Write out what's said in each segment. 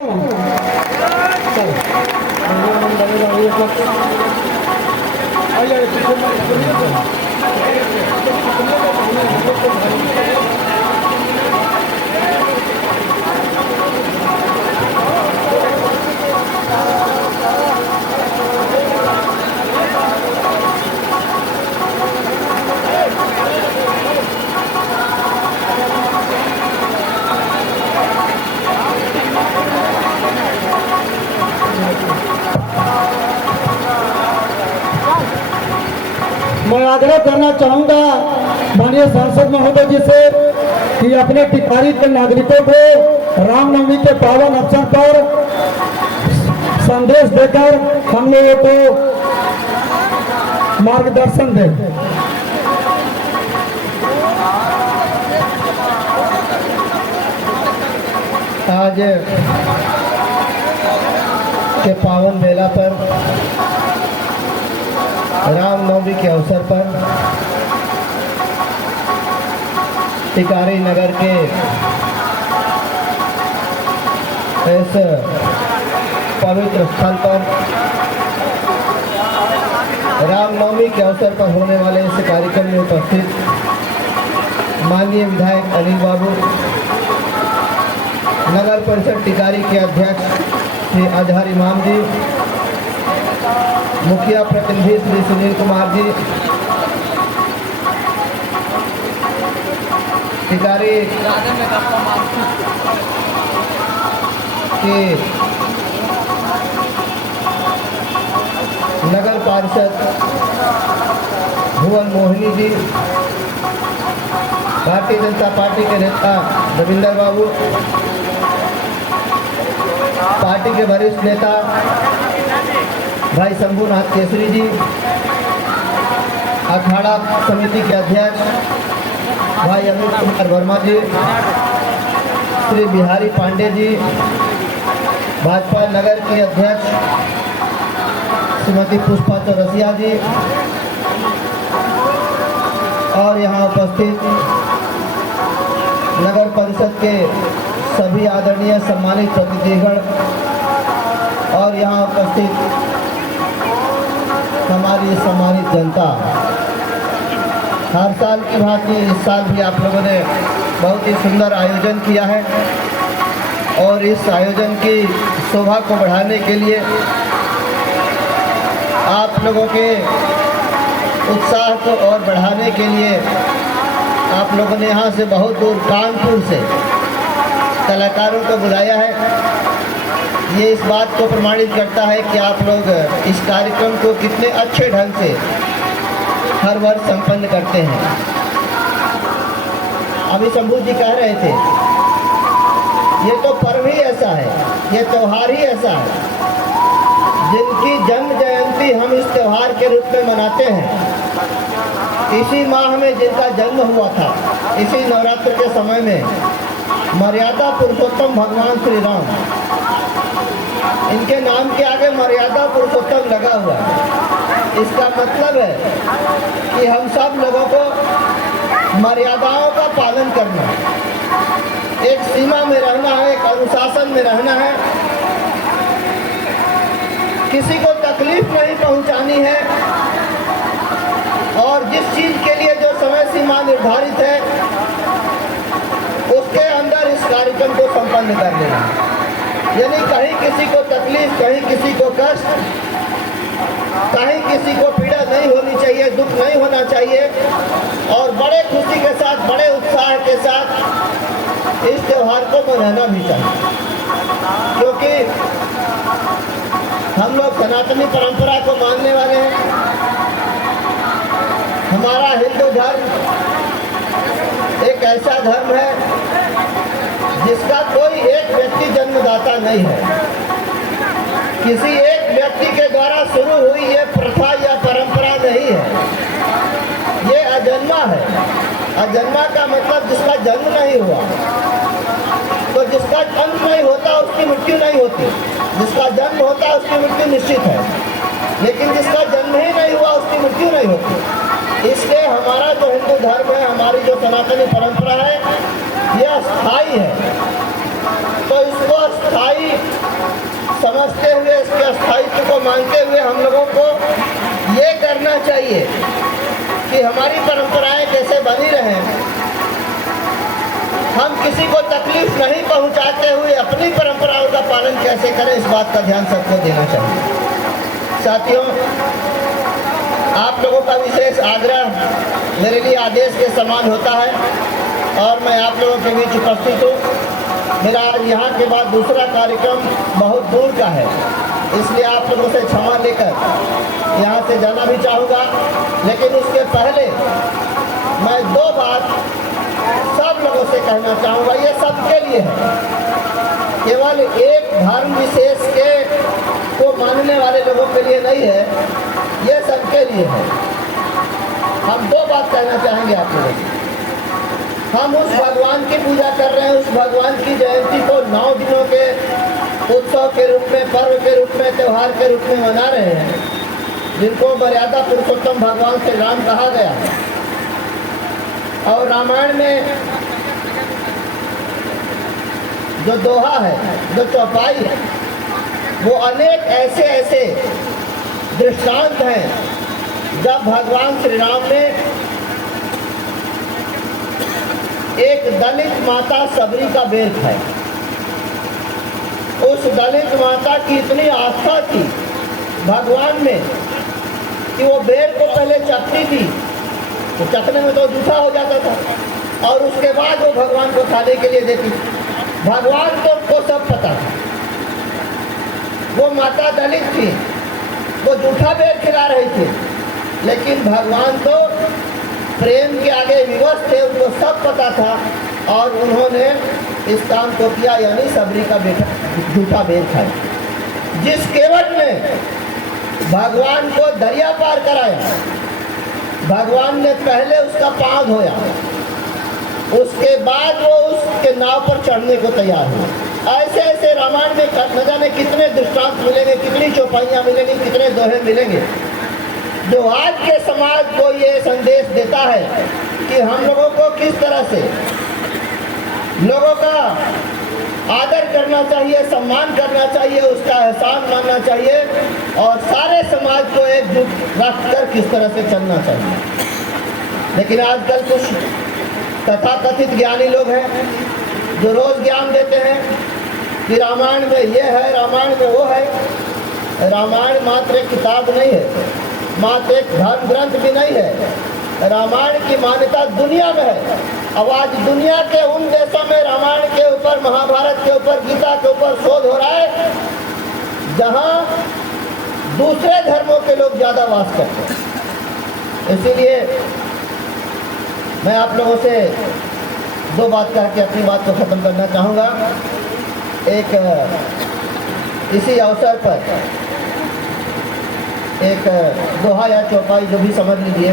मैं आग्रह करना चाहूंगा माननीय सांसद महोदय जी से कि अपने टिकारी के नागरिकों को रामनवमी के पावन अवसर पर संदेश देकर हम लोगों को मार्गदर्शन दें। आज के पावन मेला पर रामनवमी के अवसर पर टिकारी नगर के इस पवित्र स्थल पर रामनवमी के अवसर पर होने वाले इस कार्यक्रम में उपस्थित माननीय विधायक अनिल बाबू, नगर परिषद टिकारी के अध्यक्ष श्री अजहर इमाम जी, मुखिया प्रतिनिधि श्री सुनील कुमार जी, टिकारी के नगर पार्षद भुवन मोहिनी जी, भारतीय जनता पार्टी के नेता रविंदर बाबू, पार्टी के वरिष्ठ नेता भाई शंभुनाथ केसरी जी, अखाड़ा समिति के अध्यक्ष भाई अमित कुमार वर्मा जी, श्री बिहारी पांडे जी, भाजपा नगर के अध्यक्ष श्रीमती पुष्पा चौरसिया जी और यहाँ उपस्थित नगर परिषद के सभी आदरणीय सम्मानित प्रतिनिधिगण और यहाँ उपस्थित हमारी सम्मानित जनता। हर साल की भांति इस साल भी आप लोगों ने बहुत ही सुंदर आयोजन किया है और इस आयोजन की शोभा को बढ़ाने के लिए आप लोगों के उत्साह को और बढ़ाने के लिए आप लोगों ने यहाँ से बहुत दूर कानपुर से कलाकारों को बुलाया है। ये इस बात को प्रमाणित करता है कि आप लोग इस कार्यक्रम को कितने अच्छे ढंग से हर वर्ष संपन्न करते हैं। अभी शंभू जी कह रहे थे ये तो पर्व ही ऐसा है, ये त्यौहार ही ऐसा है जिनकी जन्म जयंती हम इस त्यौहार के रूप में मनाते हैं। इसी माह में जिनका जन्म हुआ था, इसी नवरात्र के समय में मर्यादा पुरुषोत्तम भगवान श्री राम, इनके नाम के आगे मर्यादा पुरुषोत्तम लगा हुआ है। इसका मतलब है कि हम सब लोगों को मर्यादाओं का पालन करना, एक सीमा में रहना है, एक अनुशासन में रहना है, किसी को तकलीफ नहीं पहुंचानी है और जिस चीज के लिए जो समय सीमा निर्धारित है उसके अंदर इस कार्यक्रम को संपन्न कर लेना। यानी कहीं किसी को तकलीफ, कहीं किसी को कष्ट, कहीं किसी को पीड़ा नहीं होनी चाहिए, दुख नहीं होना चाहिए और बड़े खुशी के साथ, बड़े उत्साह के साथ इस त्यौहार को मनाना भी चाहिए। क्योंकि हम लोग सनातनी परंपरा को मानने वाले हैं। हमारा हिंदू धर्म एक ऐसा धर्म है जिसका कोई एक व्यक्ति जन्मदाता नहीं है। किसी एक व्यक्ति के द्वारा शुरू हुई ये प्रथा या परंपरा नहीं है, ये अजन्मा है। अजन्मा का मतलब जिसका जन्म नहीं हुआ। तो जिसका जन्म नहीं होता उसकी मृत्यु नहीं होती, जिसका जन्म होता है उसकी मृत्यु निश्चित है, लेकिन जिसका जन्म ही नहीं हुआ उसकी मृत्यु नहीं होती। इसलिए हमारा जो हिंदू धर्म है, हमारी जो सनातनी परंपरा है, यह अस्थायी है तो इसको स्थायी समझते हुए, इसके स्थायित्व को मानते हुए हम लोगों को ये करना चाहिए कि हमारी परंपराएं कैसे बनी रहें, हम किसी को तकलीफ नहीं पहुंचाते हुए अपनी परंपराओं का पालन कैसे करें, इस बात का ध्यान सबको देना चाहिए। साथियों, आप लोगों का विशेष आग्रह मेरे लिए आदेश के समान होता है और मैं आप लोगों के बीच उपस्थित हूँ। मेरा आज यहाँ के बाद दूसरा कार्यक्रम बहुत दूर का है, इसलिए आप लोगों से क्षमा लेकर यहाँ से जाना भी चाहूँगा। लेकिन उसके पहले मैं दो बात सब लोगों से कहना चाहूँगा, ये सबके लिए है, केवल एक धर्म विशेष के को मानने वाले लोगों के लिए नहीं है, ये सबके लिए है। हम दो बात कहना चाहेंगे आप लोगों से। हम उस भगवान की पूजा कर रहे हैं, उस भगवान की जयंती को 9 दिनों के उत्सव के रूप में, पर्व के रूप में, त्यौहार के रूप में मना रहे हैं, जिनको मर्यादा पुरुषोत्तम भगवान श्री राम कहा गया। और रामायण में जो दोहा है, जो चौपाई है, वो अनेक ऐसे ऐसे दृष्टांत हैं जब भगवान श्री राम ने एक दलित माता सबरी का बेर खाया। उस दलित माता की इतनी आस्था थी भगवान में कि वो बेर को पहले चखती थी, तो चखने में तो जूठा हो जाता था, और उसके बाद वो भगवान को खाने के लिए देती। भगवान को सब पता था, वो माता दलित थी, वो जूठा बेर खिला रही थी, लेकिन भगवान तो प्रेम के आगे विवश थे, उनको सब पता था और उन्होंने इस काम को किया, यानी सबरी का बेटा जूठा बेर खाया। जिस केवट ने भगवान को दरिया पार कराया, भगवान ने पहले उसका पांव धोया, उसके बाद वो उसके नाव पर चढ़ने को तैयार हुआ। ऐसे ऐसे रामायण में न जाने कितने दृष्टांत मिलेंगे, कितनी चौपाइयाँ मिलेंगी, कितने दोहे मिलेंगे, जो आज के समाज को ये संदेश देता है कि हम लोगों को किस तरह से लोगों का आदर करना चाहिए, सम्मान करना चाहिए, उसका एहसान मानना चाहिए और सारे समाज को एकजुट रखकर किस तरह से चलना चाहिए। लेकिन आजकल कुछ तथाकथित ज्ञानी लोग हैं जो रोज ज्ञान देते हैं कि रामायण में ये है, रामायण में वो है। रामायण मात्र एक किताब नहीं है, मात्र एक धर्म ग्रंथ भी नहीं है। रामायण की मान्यता दुनिया में है। अब आज दुनिया के उन देशों में रामायण के ऊपर, महाभारत के ऊपर, गीता के ऊपर शोध हो रहा है जहां दूसरे धर्मों के लोग ज़्यादा वास करते हैं। इसीलिए मैं आप लोगों से दो बात कह के अपनी बात को ख़त्म करना चाहूँगा। एक इसी अवसर पर एक दोहा या चौपाई जो भी समझ लीजिए,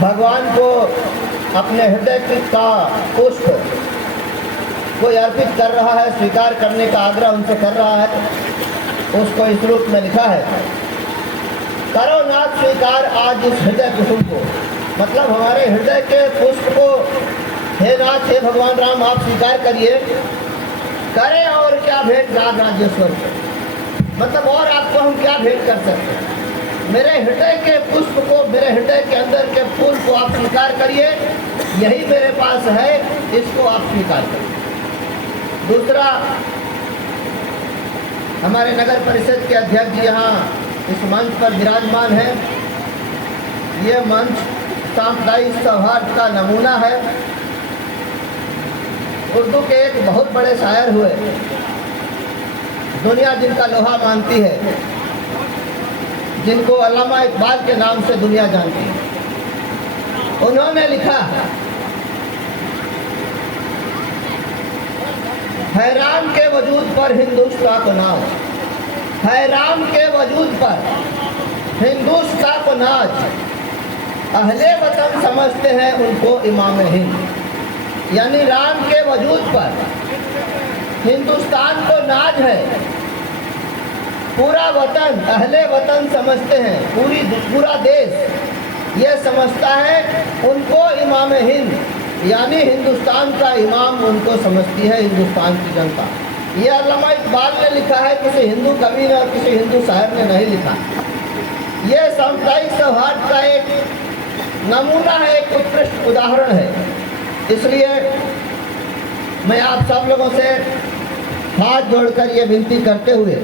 भगवान को अपने हृदय का पुष्प कोई अर्पित कर रहा है, स्वीकार करने का आग्रह उनसे कर रहा है, उसको इस रूप में लिखा है, करो नाथ स्वीकार आज इस हृदय कुसुम को। मतलब हमारे हृदय के पुष्प को हे नाथ, हे भगवान राम, आप स्वीकार करिए। करें और क्या भेंट राज राजेश्वर को, मतलब और आपको हम क्या भेंट कर सकते हैं। मेरे हृदय के पुष्प को, मेरे हृदय के अंदर के फूल को आप स्वीकार करिए, यही मेरे पास है, इसको आप स्वीकार करिए। दूसरा, हमारे नगर परिषद के अध्यक्ष यहाँ इस मंच पर विराजमान है। ये मंच सांप्रदायिक सौहार्द का नमूना है। उर्दू के एक बहुत बड़े शायर हुए, दुनिया जिनका लोहा मानती है, जिनको अल्लामा इकबाल के नाम से दुनिया जानती है। उन्होंने लिखा, हैरान के वजूद पर हिंदुस्तान को नाज, हैरान के वजूद पर हिंदुस्तान को नाज, अहले वतन समझते हैं उनको इमाम हिंद। यानी राम के वजूद पर हिंदुस्तान को नाज है, पूरा वतन, अहले वतन समझते हैं, पूरा देश ये समझता है उनको इमाम हिंद यानी हिंदुस्तान का इमाम उनको समझती है हिंदुस्तान की जनता। ये अल्लामा इकबाल ने लिखा है, किसी हिंदू कवि ने और किसी हिंदू शायर ने नहीं लिखा। ये सामुदायिक सौहार्द का एक नमूना है, एक उत्कृष्ट उदाहरण है। इसलिए मैं आप सब लोगों से हाथ जोड़कर ये विनती करते हुए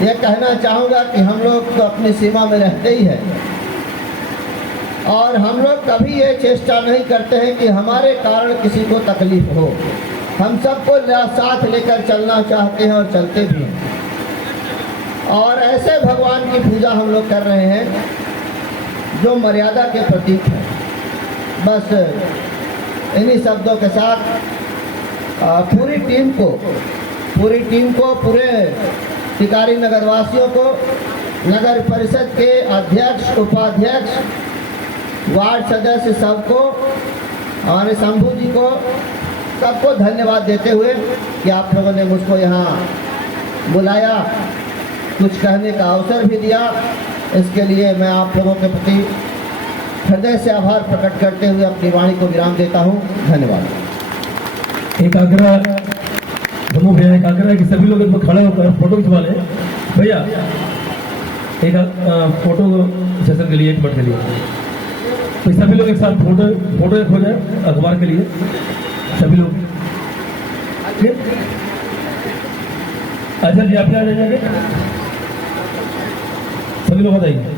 ये कहना चाहूँगा कि हम लोग तो अपनी सीमा में रहते ही हैं और हम लोग कभी ये चेष्टा नहीं करते हैं कि हमारे कारण किसी को तकलीफ हो। हम सबको साथ लेकर चलना चाहते हैं और चलते भी हैं। और ऐसे भगवान की पूजा हम लोग कर रहे हैं जो मर्यादा के प्रतीक हैं। बस इन्हीं शब्दों के साथ पूरी टीम को, पूरे टिकारी नगरवासियों को, नगर परिषद के अध्यक्ष, उपाध्यक्ष, वार्ड सदस्य सबको और शंभू जी को सबको धन्यवाद देते हुए कि आप लोगों ने मुझको यहाँ बुलाया, कुछ कहने का अवसर भी दिया। इसके लिए मैं आप लोगों के प्रति हृदय से आभार प्रकट करते हुए अपनी वाणी को विराम देता हूँ। धन्यवाद। एक आग्रह धनु भैया, एक आग्रह है कि सभी लोग इसमें खड़े होकर फोटो खिंचवा लें। भैया एक फोटो सेशन के लिए 1 मिनट के लिए तो सभी लोग एक साथ फोटो एक हो जाए अखबार के लिए सभी लोग। अच्छा जी, आप आ जाइए, सभी लोग बताइए।